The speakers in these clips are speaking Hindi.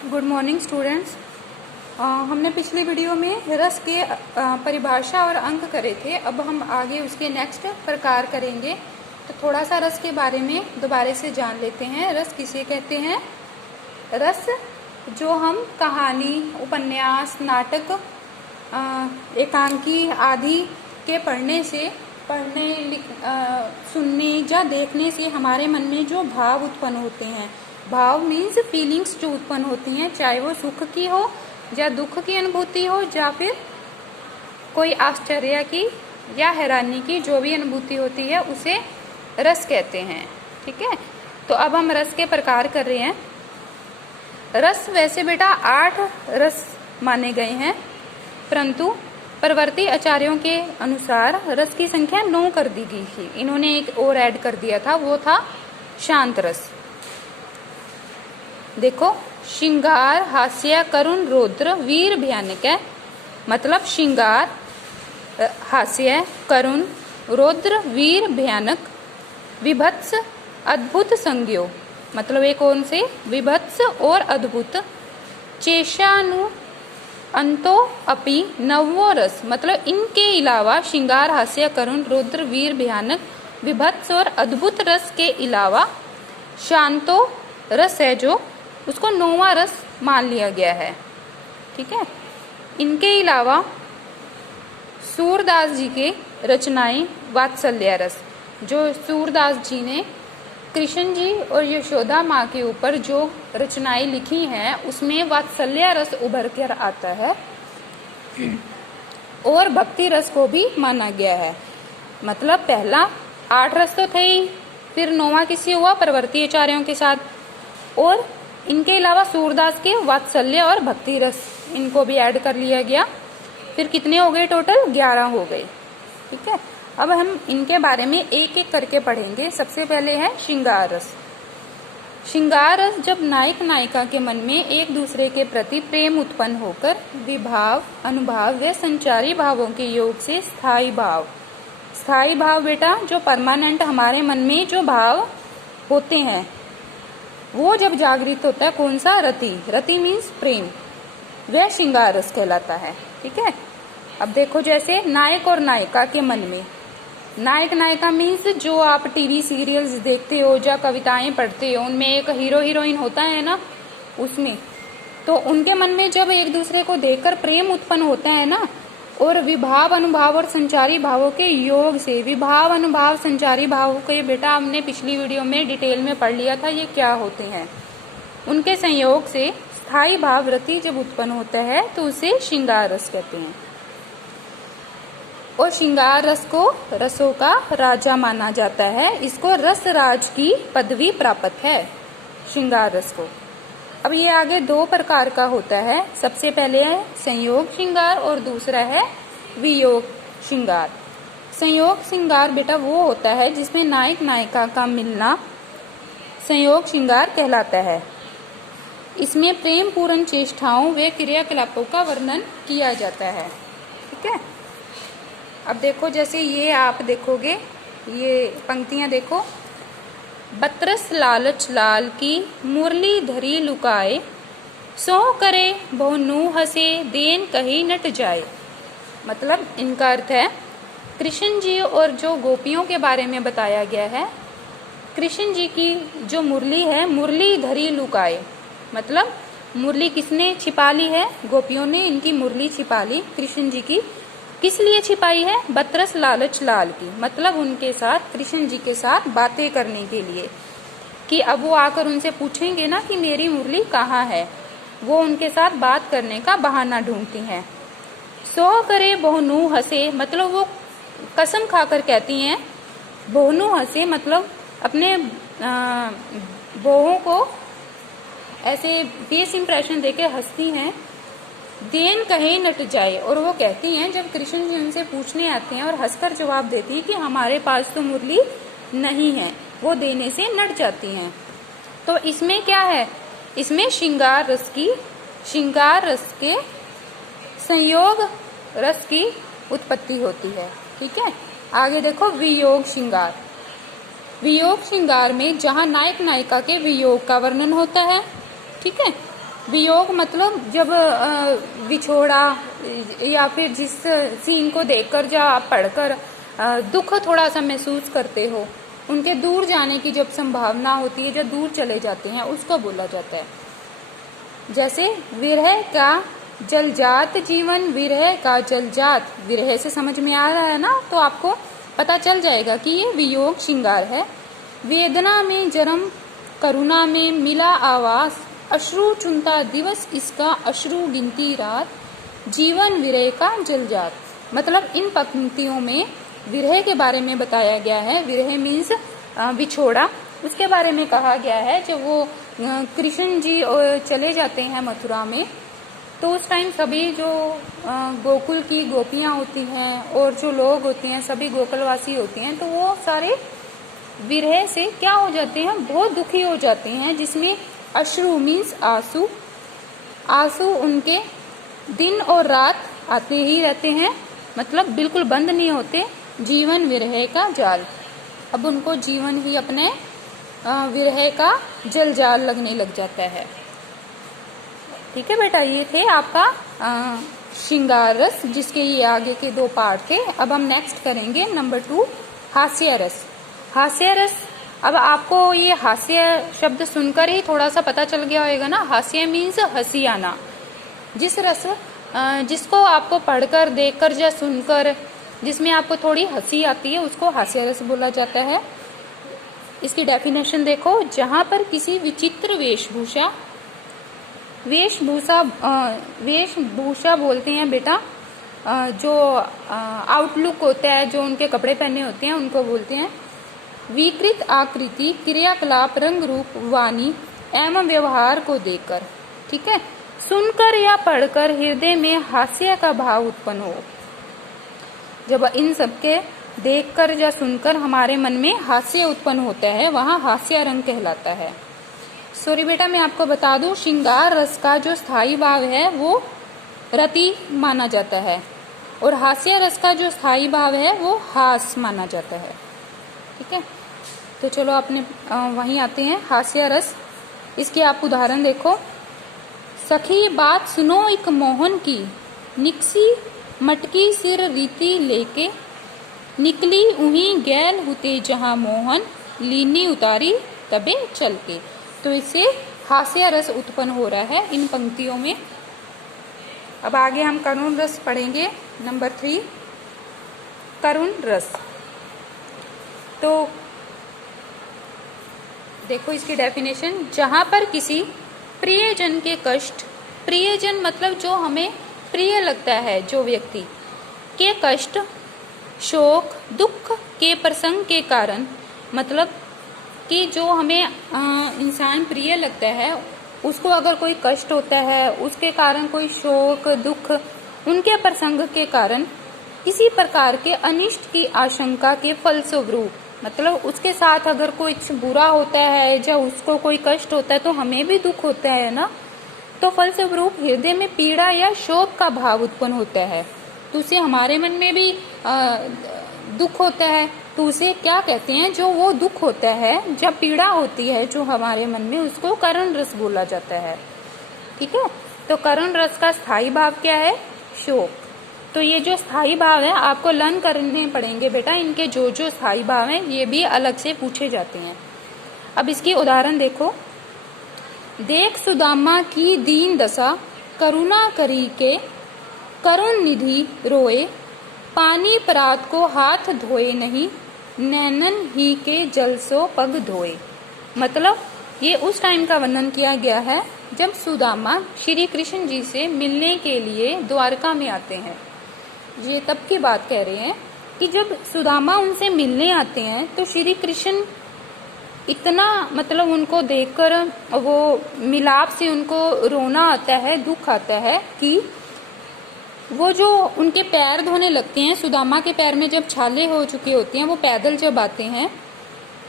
Good morning students. हमने पिछली वीडियो में रस के परिभाषा और अंक करे थे। अब हम आगे उसके नेक्स्ट प्रकार करेंगे। तो थोड़ा सा रस के बारे में दोबारा से जान लेते हैं। रस किसे कहते हैं? रस जो हम कहानी, उपन्यास, नाटक, एकांकी आदि के सुनने या देखने से हमारे मन में जो भाव उत्पन्न होते हैं, भाव मीन्स फीलिंग्स जो उत्पन्न होती हैं, चाहे वो सुख की हो या दुख की अनुभूति हो या फिर कोई आश्चर्य की या हैरानी की, जो भी अनुभूति होती है उसे रस कहते हैं। ठीक है, तो अब हम रस के प्रकार कर रहे हैं। रस वैसे बेटा 8 रस माने गए हैं, परंतु परवर्ती आचार्यों के अनुसार रस की संख्या 9 कर दी गई थी। इन्होंने एक और ऐड कर दिया था, वो था शांत रस। देखो, श्रृंगार, हास्य, करुण, रौद्र, वीर, भयानक है। मतलब श्रृंगार, हास्य, करुण, रौद्र, वीर, भयानक, विभत्स, अद्भुत, संज्ञो। मतलब एक कौन से? विभत्स और अद्भुत। चेशानु अंतो अपि नवो रस। मतलब इनके अलावा श्रृंगार, हास्य, करुण, रौद्र, वीर, भयानक, विभत्स और अद्भुत रस के अलावा शांतो रस है जो, उसको 9वां रस मान लिया गया है। ठीक है, इनके अलावा सूरदास जी के रचनाएं वात्सल्य रस, जो सूरदास जी ने कृष्ण जी और यशोदा माँ के ऊपर जो रचनाएं लिखी हैं उसमें वात्सल्य रस उभर कर आता है और भक्ति रस को भी माना गया है। मतलब पहला 8 रस तो थे ही, फिर 9वां किसी हुआ परवर्ती आचार्यों के साथ, और इनके अलावा सूरदास के वात्सल्य और भक्ति रस, इनको भी ऐड कर लिया गया। फिर कितने हो गए? टोटल 11 हो गए। ठीक है, अब हम इनके बारे में एक एक करके पढ़ेंगे। सबसे पहले है श्रृंगार रस। श्रृंगार रस जब नायक नायिका के मन में एक दूसरे के प्रति प्रेम उत्पन्न होकर विभाव, अनुभाव व संचारी भावों के योग से स्थायी भाव बेटा जो परमानेंट हमारे मन में जो भाव होते हैं वो जब जागृत होता है, कौन सा? रति मीन्स प्रेम, वह श्रृंगार रस कहलाता है। ठीक है, अब देखो, जैसे नायक और नायिका के मन में, नायक नायिका मीन्स जो आप टीवी सीरियल्स देखते हो या कविताएं पढ़ते हो, उनमें एक हीरो हीरोइन होता है ना, उसमें तो उनके मन में जब एक दूसरे को देखकर प्रेम उत्पन्न होता है ना, और विभाव, अनुभाव और संचारी भावों के योग से, विभाव, अनुभाव, संचारी भावों के बेटा हमने पिछली वीडियो में डिटेल में पढ़ लिया था ये क्या होते हैं। उनके संयोग से स्थायी भाव रति जब उत्पन्न होता है तो उसे श्रृंगार रस कहते हैं। और श्रृंगार रस को रसों का राजा माना जाता है। इसको रस राज की पदवी प्राप्त है श्रृंगार रस को। अब ये आगे 2 प्रकार का होता है। सबसे पहले है संयोग श्रृंगार और दूसरा है वियोग श्रृंगार। संयोग श्रृंगार बेटा वो होता है जिसमें नायक नायिका का मिलना संयोग श्रृंगार कहलाता है। इसमें प्रेम पूर्ण चेष्टाओं व क्रियाकलापों का वर्णन किया जाता है। ठीक है, अब देखो, जैसे ये आप देखोगे, ये पंक्तियां देखो, बतरस लालच लाल की मुरली धरी लुकाए, सो करे बहु नू हसे देन कहीं नट जाए। मतलब इनका अर्थ है, कृष्ण जी और जो गोपियों के बारे में बताया गया है, कृष्ण जी की जो मुरली है, मुरली धरी लुकाए, मतलब मुरली किसने छिपा ली है? गोपियों ने इनकी मुरली छिपा ली कृष्ण जी की। किस लिए छिपाई है? बतरस लालच लाल की, मतलब उनके साथ, कृष्ण जी के साथ बातें करने के लिए, कि अब वो आकर उनसे पूछेंगे ना कि मेरी मुरली कहाँ है, वो उनके साथ बात करने का बहाना ढूंढती हैं। सो करे बहुनू हंसे, मतलब वो कसम खाकर कहती हैं। बहुनू हंसे मतलब अपने बहुओं को ऐसे फेस इंप्रेशन देके हंसती हैं। देन कहीं नट जाए, और वो कहती हैं, जब कृष्ण जी उनसे पूछने आते हैं और हंसकर जवाब देती है कि हमारे पास तो मुरली नहीं है, वो देने से नट जाती हैं। तो इसमें क्या है? इसमें श्रृंगार रस के संयोग रस की उत्पत्ति होती है। ठीक है, आगे देखो वियोग श्रृंगार। वियोग श्रृंगार में जहाँ नायक नायिका के वियोग का वर्णन होता है, ठीक है, वियोग मतलब जब विछोड़ा या फिर जिस सीन को देखकर या आप पढ़कर दुख थोड़ा सा महसूस करते हो, उनके दूर जाने की जब संभावना होती है, जब दूर चले जाते हैं, उसको बोला जाता है। जैसे विरह का जलजात जीवन, विरह का जलजात, विरह से समझ में आ रहा है ना, तो आपको पता चल जाएगा कि ये वियोग श्रृंगार है। वेदना में जन्म, करुणा में मिला आवास, अश्रु चुनता दिवस इसका, अश्रु गिनती रात, जीवन विरह का जलजात। मतलब इन पंक्तियों में विरह के बारे में बताया गया है। विरह मीन्स विछोड़ा, उसके बारे में कहा गया है। जब वो कृष्ण जी चले जाते हैं मथुरा में, तो उस टाइम सभी जो गोकुल की गोपियां होती हैं और जो लोग होते हैं, सभी गोकुलवासी होते हैं, तो वो सारे विरह से क्या हो जाते हैं, बहुत दुखी हो जाते हैं। जिसमें अश्रु मीन्स आंसू, आंसू उनके दिन और रात आते ही रहते हैं, मतलब बिल्कुल बंद नहीं होते। जीवन विरह का जाल, अब उनको जीवन ही अपने विरह का जल जाल लगने लग जाता है। ठीक है बेटा, ये थे आपका श्रृंगार रस, जिसके ये आगे के 2 पार्ट थे। अब हम नेक्स्ट करेंगे नंबर 2, हास्य रस। हास्य रस, अब आपको ये हास्य शब्द सुनकर ही थोड़ा सा पता चल गया होगा ना। हास्य मीन्स हंसी आना। जिस रस जिसको आपको पढ़कर, देखकर या सुनकर जिसमें आपको थोड़ी हंसी आती है, उसको हास्य रस बोला जाता है। इसकी डेफिनेशन देखो, जहां पर किसी विचित्र वेशभूषा, वेशभूषा बोलते हैं बेटा जो आउटलुक होता है, जो उनके कपड़े पहने होते हैं, उनको बोलते हैं। विकृत आकृति, क्रियाकलाप, रंग रूप, वाणी एवं व्यवहार को देखकर, ठीक है, सुनकर या पढ़कर हृदय में हास्य का भाव उत्पन्न हो। जब इन सबके देखकर या सुनकर हमारे मन में हास्य उत्पन्न होता है, वहां हास्य रंग कहलाता है। सॉरी बेटा, मैं आपको बता दूं, श्रृंगार रस का जो स्थायी भाव है वो रति माना जाता है, और हास्य रस का जो स्थायी भाव है वो हास माना जाता है। ठीक है, तो चलो अपने वहीं आते हैं। हास्य रस, इसके आप उदाहरण देखो। सखी बात सुनो एक मोहन की, निकसी मटकी सिर रीति लेके, निकली उही गैल हुते जहां मोहन, लीनी उतारी तबे चल के। तो इससे हास्य रस उत्पन्न हो रहा है इन पंक्तियों में। अब आगे हम करुण रस पढ़ेंगे, नंबर 3, करुण रस। तो देखो इसकी डेफिनेशन, जहां पर किसी प्रियजन के कष्ट, प्रियजन मतलब जो हमें प्रिय लगता है, जो व्यक्ति के कष्ट, शोक, दुख के प्रसंग के कारण, मतलब कि जो हमें इंसान प्रिय लगता है, उसको अगर कोई कष्ट होता है, उसके कारण कोई शोक, दुख, उनके प्रसंग के कारण किसी प्रकार के अनिष्ट की आशंका के फलस्वरूप, मतलब उसके साथ अगर कुछ बुरा होता है या उसको कोई कष्ट होता है, तो हमें भी दुख होता है ना, तो फलस्वरूप हृदय में पीड़ा या शोक का भाव उत्पन्न होता है, तो उसे हमारे मन में भी दुख होता है। तो उसे क्या कहते हैं, जो वो दुख होता है, जब पीड़ा होती है जो हमारे मन में, उसको करुण रस बोला जाता है। ठीक है, तो करुण रस का स्थायी भाव क्या है, शोक। तो ये जो स्थायी भाव है आपको लर्न करने पड़ेंगे बेटा, इनके जो जो स्थायी भाव हैं ये भी अलग से पूछे जाते हैं। अब इसकी उदाहरण देखो। देख सुदामा की दीन दशा, करुणा करी के करुण निधि रोए, पानी परात को हाथ धोए नहीं, नैनन ही के जल सो पग धोए। मतलब ये उस टाइम का वर्णन किया गया है जब सुदामा श्री कृष्ण जी से मिलने के लिए द्वारका में आते हैं। ये तब की बात कह रहे हैं कि जब सुदामा उनसे मिलने आते हैं तो श्री कृष्ण इतना, मतलब उनको देखकर वो मिलाप से उनको रोना आता है, दुख आता है कि वो जो उनके पैर धोने लगते हैं, सुदामा के पैर में जब छाले हो चुके होते हैं, वो पैदल जब आते हैं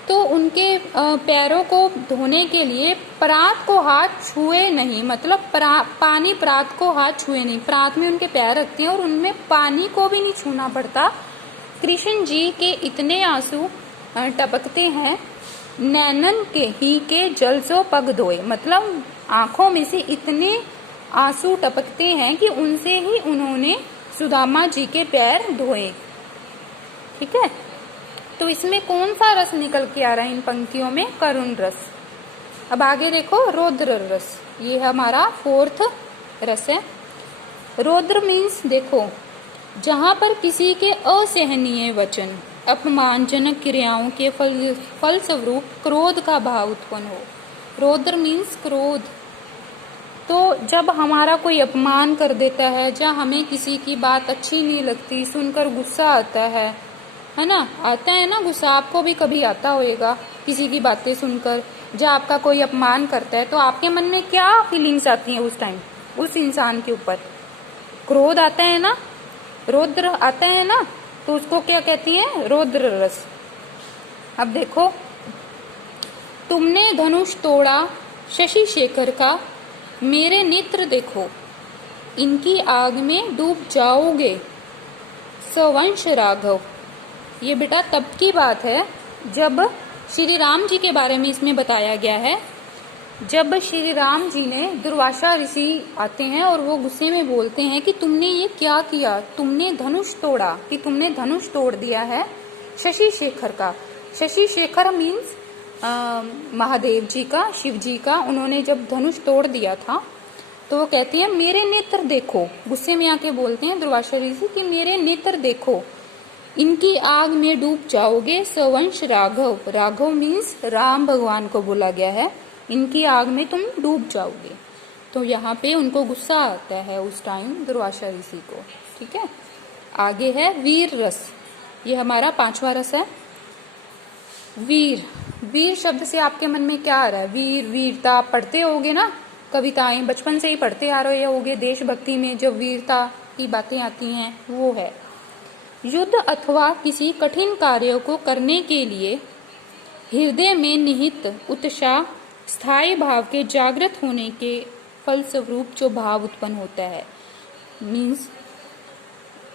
तो उनके पैरों को धोने के लिए परात को हाथ छुए नहीं, मतलब पानी परात को हाथ छुए नहीं, परात में उनके पैर रखते हैं और उनमें पानी को भी नहीं छूना पड़ता। कृष्ण जी के इतने आंसू टपकते हैं, नैनन के ही के जल सो पग धोए, मतलब आंखों में से इतने आंसू टपकते हैं कि उनसे ही उन्होंने सुदामा जी के पैर धोए। ठीक है, तो इसमें कौन सा रस निकल के आ रहा है इन पंक्तियों में? करुण रस। अब आगे देखो, रौद्र रस, ये हमारा 4th रस है। रौद्र मीन्स देखो, जहां पर किसी के असहनीय वचन, अपमानजनक क्रियाओं के फलस्वरूप क्रोध का भाव उत्पन्न हो। रौद्र मीन्स क्रोध। तो जब हमारा कोई अपमान कर देता है, या हमें किसी की बात अच्छी नहीं लगती, सुनकर गुस्सा आता है ना, आता है ना गुस्सा, आपको भी कभी आता होएगा किसी की बातें सुनकर, जब आपका कोई अपमान करता है तो आपके मन में क्या फीलिंग्स आती हैं उस टाइम? उस इंसान के ऊपर क्रोध आता है ना, रौद्र आता है ना, तो उसको क्या कहती है? रौद्र रस। अब देखो, तुमने धनुष तोड़ा शशि शेखर का, मेरे नेत्र देखो, इनकी आग में डूब जाओगे, सवंश राघव। ये बेटा तब की बात है जब श्री राम जी के बारे में इसमें बताया गया है। जब श्री राम जी ने, दुर्वासा ऋषि आते हैं और वो गुस्से में बोलते हैं कि तुमने ये क्या किया, तुमने धनुष तोड़ा, कि तुमने धनुष तोड़ दिया है शशि शेखर का। शशि शेखर मीन्स महादेव जी का, शिव जी का। उन्होंने जब धनुष तोड़ दिया था तो वो कहती है मेरे नेत्र देखो, गुस्से में आके बोलते हैं दुर्वासा ऋषि कि मेरे नेत्र देखो, इनकी आग में डूब जाओगे, सवंश राघव। राघव मीन्स राम भगवान को बोला गया है, इनकी आग में तुम डूब जाओगे। तो यहाँ पे उनको गुस्सा आता है उस टाइम दुर्वासा ऋषि को। ठीक है, आगे है वीर रस, ये हमारा 5वां रस है। वीर, वीर शब्द से आपके मन में क्या आ रहा है? वीर, वीरता, आप पढ़ते होगे ना, कविताएं बचपन से ही पढ़ते आ रहे होगे। देशभक्ति में जब वीरता की बातें आती हैं वो है। युद्ध अथवा किसी कठिन कार्य को करने के लिए हृदय में निहित उत्साह, स्थायी भाव के जागृत होने के फलस्वरूप जो भाव उत्पन्न होता है, मीन्स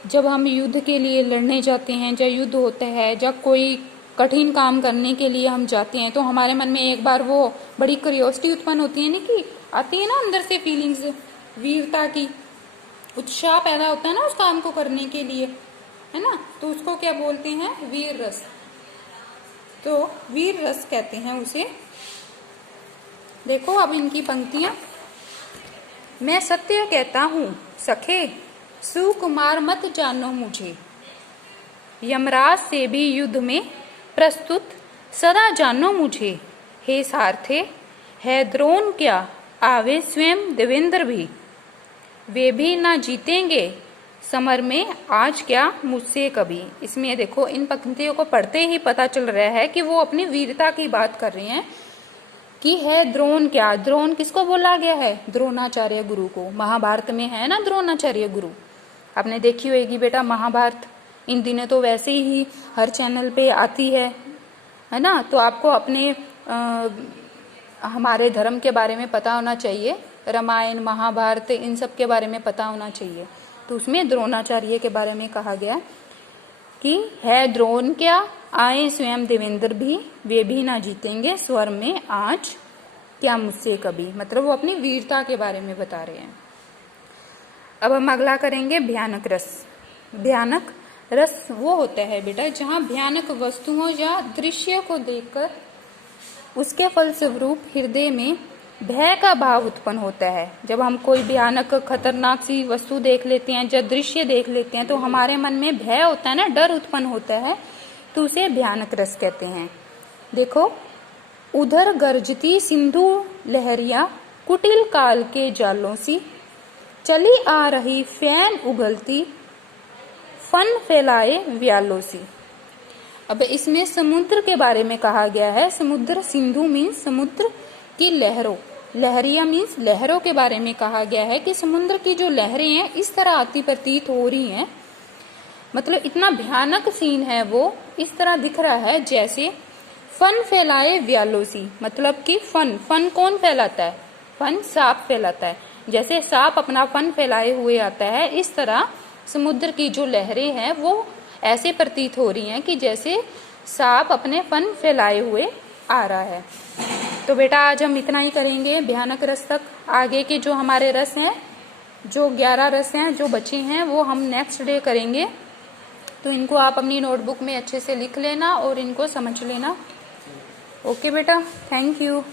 जब हम युद्ध के लिए लड़ने जाते हैं, जब युद्ध होता है, जब कोई कठिन काम करने के लिए हम जाते हैं, तो हमारे मन में एक बार वो बड़ी क्यूरियोसिटी उत्पन्न होती है ना, कि आती है ना अंदर से फीलिंग्स, वीरता की, उत्साह पैदा होता है ना उस काम को करने के लिए, है ना, तो उसको क्या बोलते हैं? वीर रस। तो वीर रस कहते हैं उसे। देखो अब इनकी पंक्तियां, मैं सत्य कहता हूं सखे, सुकुमार मत जानो मुझे, यमराज से भी युद्ध में प्रस्तुत सदा जानो मुझे, हे सारथे है द्रोण क्या, आवे स्वयं देवेंद्र भी, वे भी ना जीतेंगे समर में आज क्या मुझसे कभी। इसमें देखो, इन पंक्तियों को पढ़ते ही पता चल रहा है कि वो अपनी वीरता की बात कर रहे हैं कि है द्रोण क्या। द्रोण किसको बोला गया है? द्रोणाचार्य गुरु को। महाभारत में है ना द्रोणाचार्य गुरु, आपने देखी होगी बेटा महाभारत। इन दिनों तो वैसे ही हर चैनल पे आती है ना, तो आपको अपने हमारे धर्म के बारे में पता होना चाहिए, रामायण महाभारत इन सब के बारे में पता होना चाहिए। तो उसमें द्रोणाचार्य के बारे में कहा गया कि है द्रोण क्या, आए स्वयं देवेंद्र भी, वे भी ना जीतेंगे स्वर में आज क्या मुझसे कभी। मतलब वो अपनी वीरता के बारे में बता रहे हैं। अब हम अगला करेंगे भयानक रस। भयानक रस वो होता है बेटा जहाँ भयानक वस्तुओं या दृश्य को देखकर उसके फलस्वरूप हृदय में भय का भाव उत्पन्न होता है। जब हम कोई भयानक खतरनाक सी वस्तु देख लेते हैं, जब दृश्य देख लेते हैं, तो हमारे मन में भय होता है ना, डर उत्पन्न होता है, तो उसे भयानक रस कहते हैं। देखो, उधर गरजती सिंधु लहरिया कुटिल काल के जालों सी, चली आ रही फैन उगलती फन फैलाए व्यालों सी। अब इसमें समुद्र के बारे में कहा गया है। समुद्र, सिंधु मीन्स समुद्र की लहरों, लहरिया मीन्स लहरों के बारे में कहा गया है कि समुद्र की जो लहरें हैं इस तरह आती प्रतीत हो रही हैं। मतलब इतना भयानक सीन है वो, इस तरह दिख रहा है जैसे फन फैलाए व्यालोसी। मतलब कि फन कौन फैलाता है? फन सांप फैलाता है। जैसे सांप अपना फन फैलाए हुए आता है, इस तरह समुद्र की जो लहरें हैं वो ऐसे प्रतीत हो रही हैं कि जैसे सांप अपने फन फैलाए हुए आ रहा है। तो बेटा आज हम इतना ही करेंगे, भयानक रस तक। आगे के जो हमारे रस हैं, जो 11 रस हैं जो बची हैं, वो हम नेक्स्ट डे करेंगे। तो इनको आप अपनी नोटबुक में अच्छे से लिख लेना और इनको समझ लेना। ओके बेटा, थैंक यू।